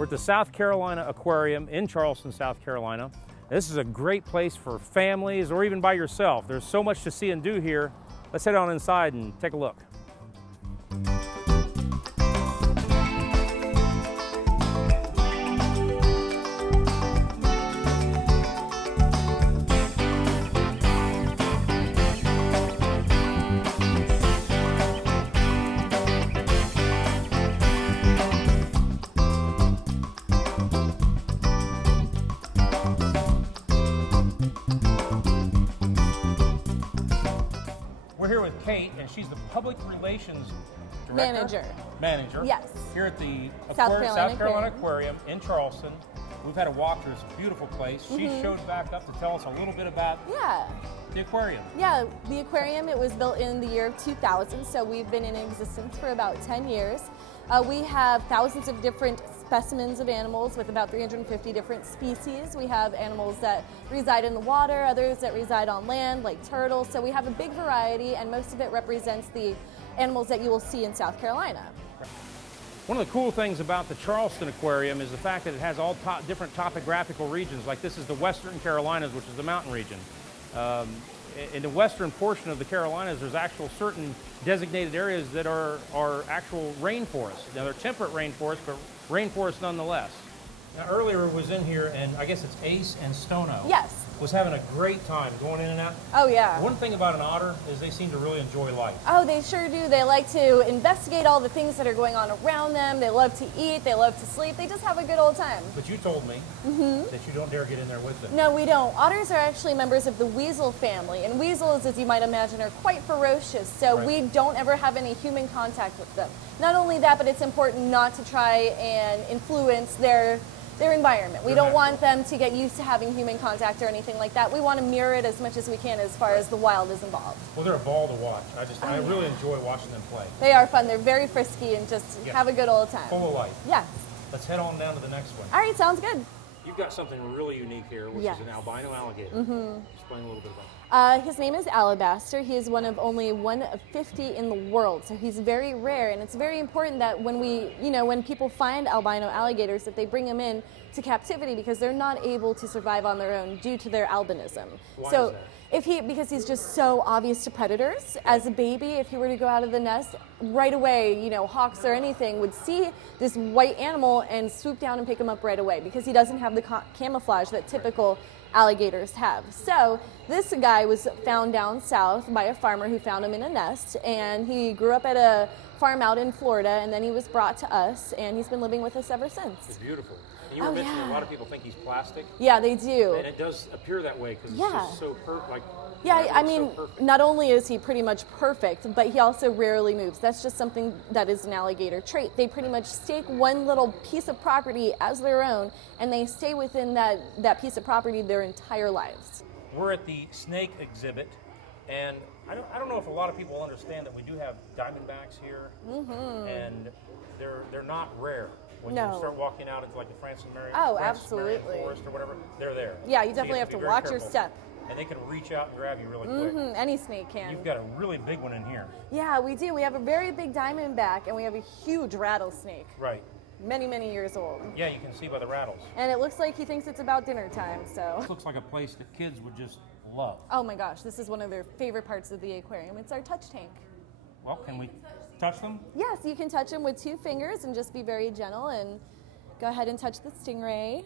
We're at the South Carolina Aquarium in Charleston, South Carolina. This is a great place for families or even by yourself. There's so much to see and do here. Let's head on inside and take a look. We're here with Kate, and she's the public relations director? Manager. Yes. Here at the South Carolina Aquarium in Charleston. We've had a walk through. It's a beautiful place. She showed back up to tell us a little bit about the aquarium. Yeah, the aquarium, it was built in the year of 2000, so we've been in existence for about 10 years. We have thousands of different specimens of animals with about 350 different species. We have animals that reside in the water, others that reside on land, like turtles. So we have a big variety, and most of it represents the animals that you will see in South Carolina. One of the cool things about the Charleston Aquarium is the fact that it has all different topographical regions. Like this is the Western Carolinas, which is the mountain region. In the western portion of the Carolinas, there's actual certain designated areas that are actual rainforests. Now they're temperate rainforests, but rainforests nonetheless. Now earlier was in here, and I guess it's Ace and Stono. Yes. Was having a great time going in and out. Oh yeah. One thing about an otter is they seem to really enjoy life. Oh, they sure do. They like to investigate all the things that are going on around them. They love to eat. They love to sleep. They just have a good old time. But you told me that you don't dare get in there with them. No, we don't. Otters are actually members of the weasel family, and weasels, as you might imagine, are quite ferocious, so we don't ever have any human contact with them. Not only that, but it's important not to try and influence their environment. We don't want them to get used to having human contact or anything like that. We want to mirror it as much as we can as far as the wild is involved. Well, they're a ball to watch. I really enjoy watching them play. They are fun. They're very frisky and just have a good old time. Full of life. Yes. Let's head on down to the next one. All right, sounds good. You've got something really unique here, which is an albino alligator. Explain a little bit about that. His name is Alabaster. He is one of only 1 of 50 in the world, so he's very rare, and it's very important that when people find albino alligators, that they bring them in to captivity because they're not able to survive on their own due to their albinism. Why is that? Because he's just so obvious to predators. As a baby, if he were to go out of the nest, right away, hawks or anything would see this white animal and swoop down and pick him up right away because he doesn't have the camouflage that typical alligators have. So this guy was found down south by a farmer who found him in a nest, and he grew up at a farm out in Florida, and then he was brought to us, and he's been living with us ever since. It's beautiful. And you were mentioning a lot of people think he's plastic. Yeah, they do. And it does appear that way because it's just so perfect. Not only is he pretty much perfect, but he also rarely moves. That's just something that is an alligator trait. They pretty much stake one little piece of property as their own, and they stay within that piece of property their entire lives. We're at the snake exhibit, and I don't know if a lot of people understand that we do have diamondbacks here, and they're not rare. When you start walking out into like the Francis Marion Forest or whatever, they're there. Yeah, you definitely have to watch your step. And they can reach out and grab you really quick. Any snake can. You've got a really big one in here. Yeah, we do. We have a very big diamondback, and we have a huge rattlesnake. Right. Many, many years old. Yeah, you can see by the rattles. And it looks like he thinks it's about dinner time, so. This looks like a place that kids would just love. Oh my gosh, this is one of their favorite parts of the aquarium. It's our touch tank. Well, can we touch them? Yes, you can touch them with 2 fingers and just be very gentle and go ahead and touch the stingray.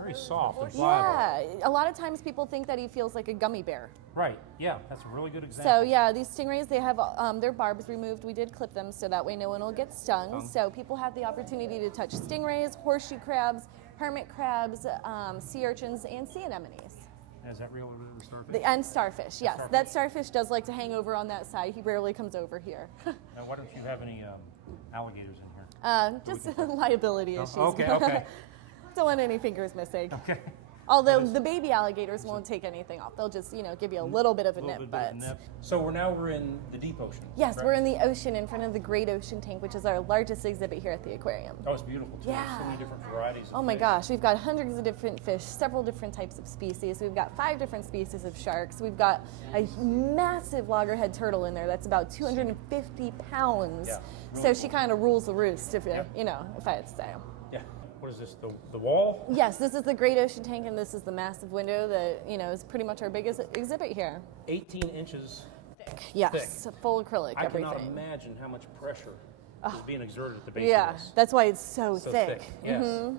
Very soft and pliable. Yeah, a lot of times people think that he feels like a gummy bear. Right, yeah, that's a really good example. So yeah, these stingrays, they have their barbs removed. We did clip them so that way no one will get stung. So people have the opportunity to touch stingrays, horseshoe crabs, hermit crabs, sea urchins, and sea anemones. Is that real over there, the starfish? And starfish, yes. Starfish. That starfish does like to hang over on that side. He rarely comes over here. Now, why don't you have any alligators in here? Just liability issues. Okay. Don't want any fingers missing. Okay. Although the baby alligators won't take anything off. They'll just, give you a little bit of a nip. So we're in the deep ocean. Yes, correct? we're in the ocean in front of the Great Ocean Tank, which is our largest exhibit here at the aquarium. Oh, it's beautiful too. Yeah. There's so many different varieties of Oh my fish. gosh, we've got hundreds of different fish, several different types of species. We've got 5 different species of sharks. We've got a massive loggerhead turtle in there that's about 250 pounds. Yeah, So really she cool. kind of rules the roost, if Yeah. if I had to say. Yeah. What is this? The wall? Yes, this is the Great Ocean Tank, and this is the massive window that is pretty much our biggest exhibit here. 18 inches. Yes, full acrylic, I everything. cannot imagine how much pressure is being exerted at the base Yeah, of this. that's why it's so So thick. Yes.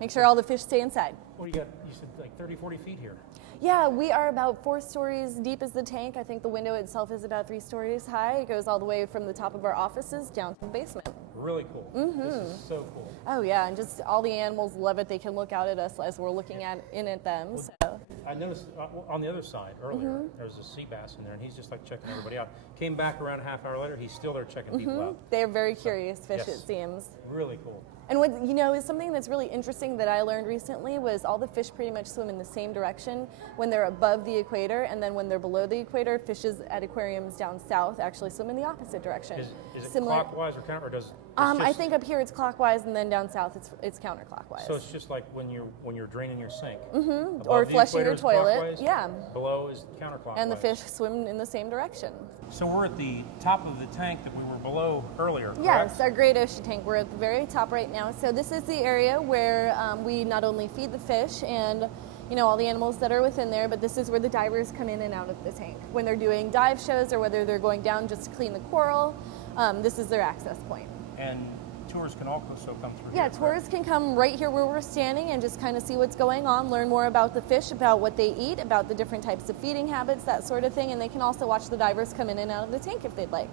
Make sure all the fish stay inside. What do you got? You said like 30, 40 feet here. Yeah, we are about 4 stories deep as the tank. I think the window itself is about 3 stories high. It goes all the way from the top of our offices down to the basement. Really cool. This is so cool. Oh yeah, and just all the animals love it. They can look out at us as we're looking at them. So. I noticed on the other side earlier, there was a sea bass in there, and he's just like checking everybody out. Came back around a half hour later, he's still there checking people out. They're very curious fish, yes. it seems. Really cool. And what is something that's really interesting that I learned recently was all the fish pretty much swim in the same direction when they're above the equator, and then when they're below the equator, fishes at aquariums down south actually swim in the opposite direction. Is it clockwise or counter, or does? I think up here it's clockwise, and then down south it's counterclockwise. So it's just like when you're draining your sink. Or the flushing equator your is toilet. clockwise, Yeah. Below is counterclockwise. And the fish swim in the same direction. So we're at the top of the tank that we were below earlier. Yes, correct? our Great Ocean Tank. We're at the very top right now. So this is the area where we not only feed the fish and all the animals that are within there, but this is where the divers come in and out of the tank. When they're doing dive shows or whether they're going down just to clean the coral, this is their access point. And tours can also come through. Yeah, here, correct? tourists can come right here where we're standing and just kind of see what's going on, learn more about the fish, about what they eat, about the different types of feeding habits, that sort of thing, and they can also watch the divers come in and out of the tank if they'd like.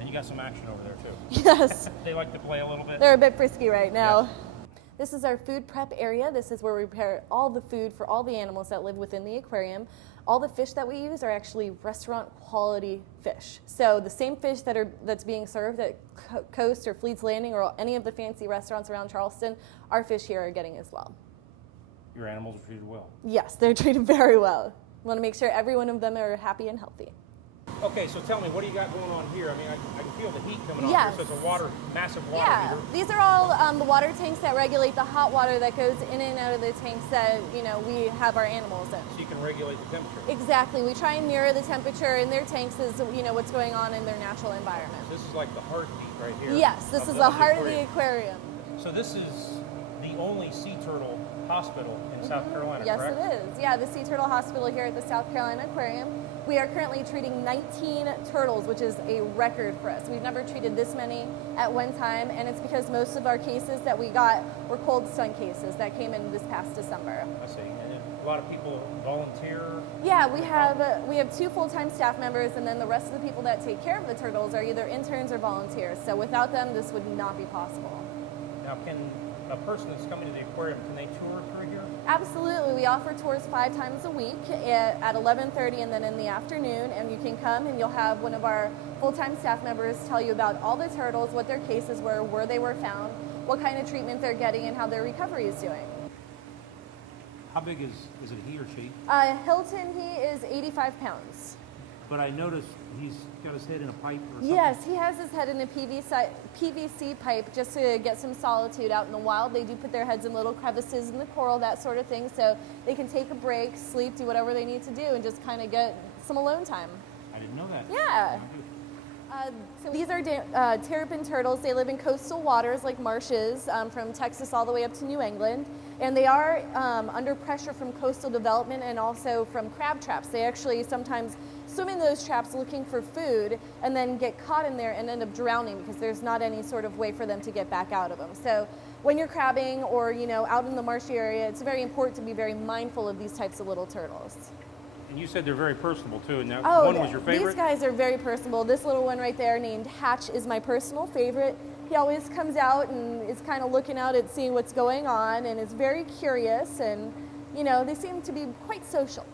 And you got some action over there too. Yes. They like to play a little bit. They're a bit frisky right now. Yes. This is our food prep area. This is where we prepare all the food for all the animals that live within the aquarium. All the fish that we use are actually restaurant quality fish. So the same fish that's being served at Coast or Fleet's Landing or any of the fancy restaurants around Charleston, our fish here are getting as well. Your animals are treated well. Yes, they're treated very well. We want to make sure every one of them are happy and healthy. Okay, so tell me, what do you got going on here? I mean, I can feel the heat coming Yes. off here, so it's a massive water Yeah, heater. these are all the water tanks that regulate the hot water that goes in and out of the tanks that we have our animals in. So you can regulate the temperature. Exactly. We try and mirror the temperature in their tanks as what's going on in their natural environment. This is like the heartbeat right here. Yes, this is the heart of the aquarium. So this is the only sea turtle hospital in South Carolina, Yes, correct? it is. Yeah, the Sea Turtle Hospital here at the South Carolina Aquarium. We are currently treating 19 turtles, which is a record for us. We've never treated this many at one time, and it's because most of our cases that we got were cold stun cases that came in this past December. I see. And then a lot of people volunteer. Yeah, we have 2 full-time staff members, and then the rest of the people that take care of the turtles are either interns or volunteers. So without them, this would not be possible. Now, can a person that's coming to the aquarium, can they tour through here? Absolutely. We offer tours 5 times a week at 11:30 and then in the afternoon, and you can come and you'll have one of our full-time staff members tell you about all the turtles, what their cases were, where they were found, what kind of treatment they're getting, and how their recovery is doing. How big is it, he or she? Hilton, he is 85 pounds. But I noticed he's got his head in a pipe or something. Yes, he has his head in a PVC pipe just to get some solitude out in the wild. They do put their heads in little crevices in the coral, that sort of thing, so they can take a break, sleep, do whatever they need to do, and just kind of get some alone time. I didn't know that. Yeah. So these are terrapin turtles. They live in coastal waters like marshes from Texas all the way up to New England. And they are under pressure from coastal development and also from crab traps. They actually sometimes swim in those traps looking for food and then get caught in there and end up drowning because there's not any sort of way for them to get back out of them. So when you're crabbing or out in the marshy area, it's very important to be very mindful of these types of little turtles. And you said they're very personable too, and that Oh, one was your favorite? These guys are very personable. This little one right there named Hatch is my personal favorite. He always comes out and is kind of looking out at seeing what's going on and is very curious, and they seem to be quite social.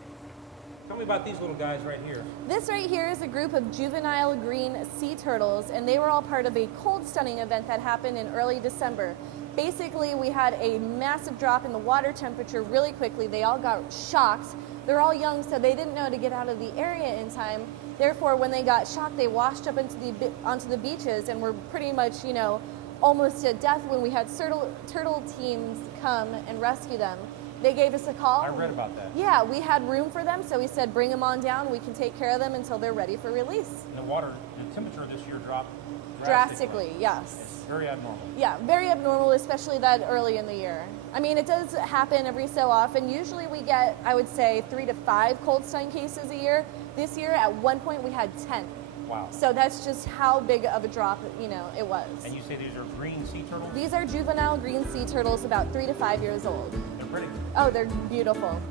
Tell me about these little guys right here. This right here is a group of juvenile green sea turtles, and they were all part of a cold stunning event that happened in early December. Basically, we had a massive drop in the water temperature really quickly. They all got shocked. They're all young, so they didn't know to get out of the area in time. Therefore, when they got shocked, they washed up onto the beaches and were pretty much, you know, almost to death when we had turtle teams come and rescue them. They gave us a call. I read about that. Yeah, we had room for them, so we said bring them on down. We can take care of them until they're ready for release. And the temperature this year dropped drastically. Yes. It's very abnormal. Yeah, very abnormal, especially that early in the year. I mean, it does happen every so often. Usually we get, I would say, 3 to 5 cold stun cases a year. This year, at one point, we had 10. Wow. So that's just how big of a drop, you know, it was. And you say these are green sea turtles? These are juvenile green sea turtles, about 3 to 5 years old. They're pretty. Oh, they're beautiful.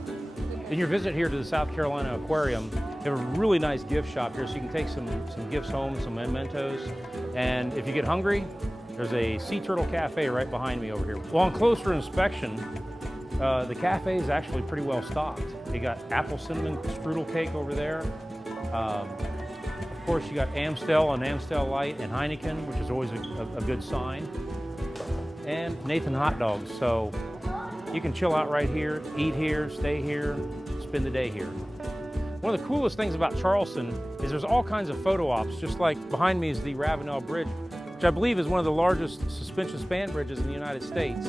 In your visit here to the South Carolina Aquarium, they have a really nice gift shop here, so you can take some gifts home, some mementos. And if you get hungry, there's a sea turtle cafe right behind me over here. Well, on closer inspection, the cafe is actually pretty well stocked. You got apple cinnamon strudel cake over there. Of course, you got Amstel and Amstel Light and Heineken, which is always a good sign. And Nathan hot dogs. So you can chill out right here, eat here, stay here, spend the day here. One of the coolest things about Charleston is there's all kinds of photo ops, just like behind me is the Ravenel Bridge, which I believe is one of the largest suspension span bridges in the United States.